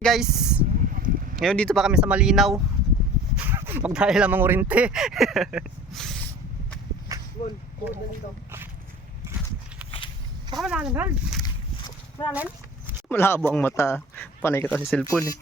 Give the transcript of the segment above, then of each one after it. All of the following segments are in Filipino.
Guys, ngayon dito pa kami sa Malinaw. Magdahil lang mga dito. Baka malalim. Malalim? Malabo ang mata. Panay ka kasi cellphone eh.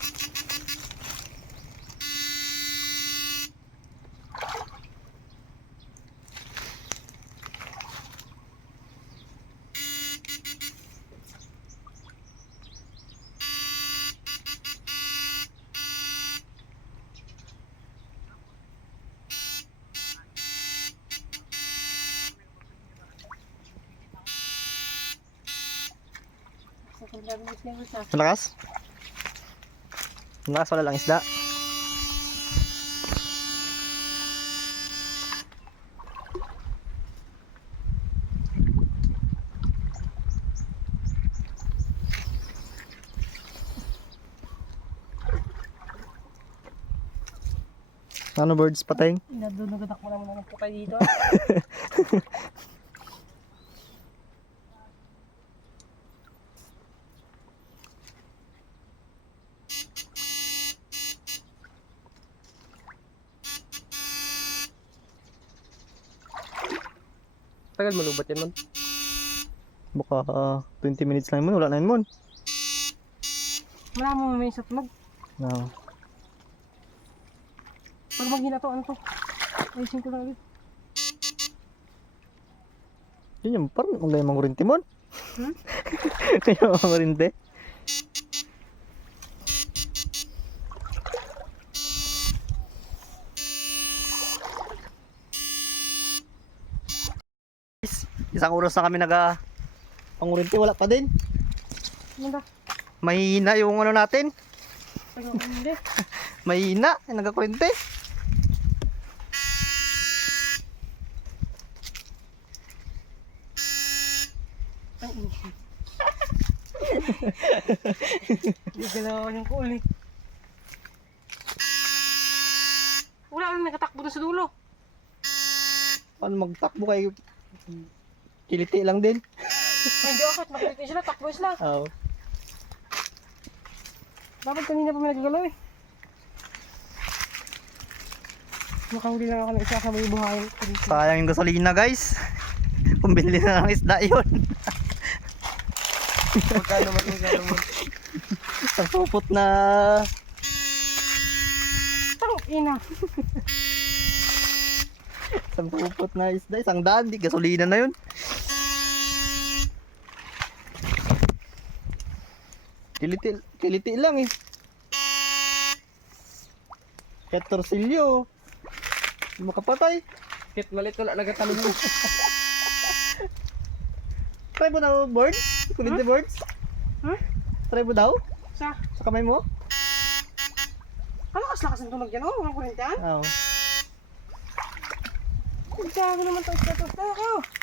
Malakas? Malakas wala lang isda. Ano birds patay? Nadunugadak mo naman ng pukay dito. Tagal malubat yan man. Baka ah, 20 minutes lang yun. Wala na yun mon. Wala mo may isot mag. No. Pag maghina to, ano to? Ayusin ko lang ulit. Yun yung parang kung ganyan mga urinti mon. Hmm? Kaya mga urinti. Isang oras na kami naga pangurinti wala pa din. Ano? Mahina yung ano natin. Hindi. Mahina yung nagakurinti. Galaw yung cool eh. Wala nang nakatakbo doon sa dulo. Paano magtakbo kayo? Kiliti lang din. Hindi ako. Nakiliti sila. Takbo sila. Oo. Bakit kanina pa may nagagalaw eh? Mukhang hindi lang ako ng isa sa may buhayin. Sayang yung gasolina guys. Kung binili na ng isda yun. Magkano man, magkano man. Ang pupot na Tang ina. isang pupot na isda. Isang daan. Di gasolina na yun. Kiliti, kiliti lang eh. Kahit torsilyo. Makapatay. Kit malit wala nagatalon mo. Try mo na birds? Kulinti birds? Ha? Try mo daw? Sa? Sa kamay mo? Kalakas-lakas ang tunog yan. Oh, walang kurintihan. Oo. Ang gago naman to. Ito, ito, ito.